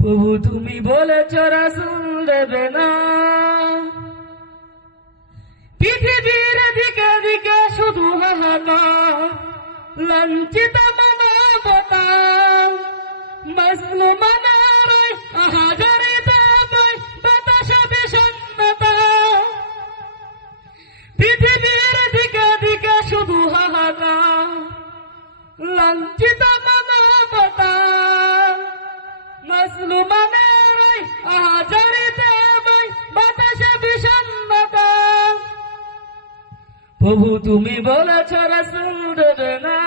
প্রভু তুমি বলেছ রাসূল দেবে না, পৃথিবীর দিকে দিকে শুধু হাহাকার, লাঞ্ছিত মানবতা, মাজলুমানের হাজারে দাবায় বাতাসে বিষণ্ণতা। পৃথিবীর দিকে দিকে শুধু হাহাকার, লাঞ্ছিত মানবতা, মাজলুমানের হাজারে দাবায় বাতাসে বিষণ্ণতা। প্রভু তুমি বলেছ রাসূল দেবে না,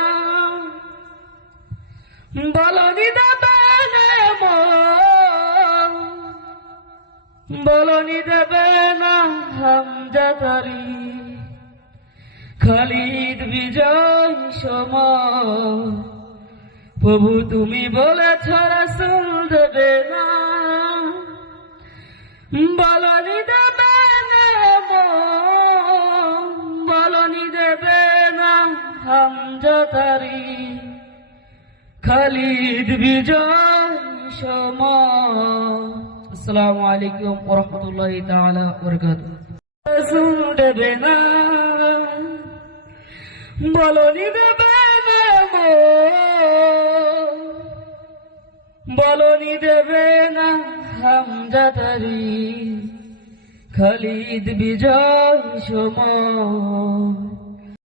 বলনি দেবে না মন, বলনি দেবে না হামজা তারি, খালিদ বিজয় সমর। প্রভু তুমি বলেছ রাসূল দেবে না, বলনি দেবে না মন, বলনি দেবে না হামজা তারি, খালিদ বিজয় সমর। আসসালামু আলাইকুম ওয়া রাহমাতুল্লাহি তাআলা ওয়া বারাকাতুহু। রাসূল দেবে না, বলনি দেবে না মন, বলনি দেবে না হামজা তারি, খালিদ বিজয় সমর।